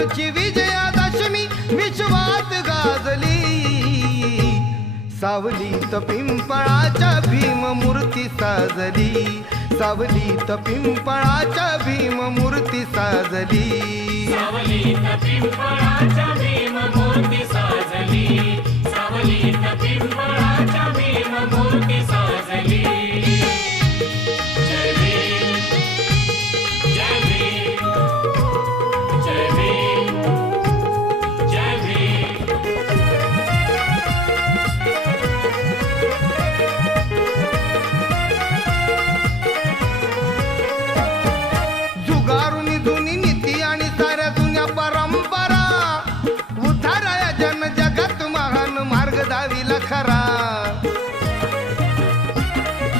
कालची विजयादशमी विश्वात गाजली, सावलीत पिंपळाच्या भीम मूर्ती साजली, सावलीत पिंपळाच्या भीम मूर्ती साजली, सावलीत पिंपळाच्या भीम मूर्ती साजली, सावलीत पिंपळाच्या भीम मूर्ती साजली.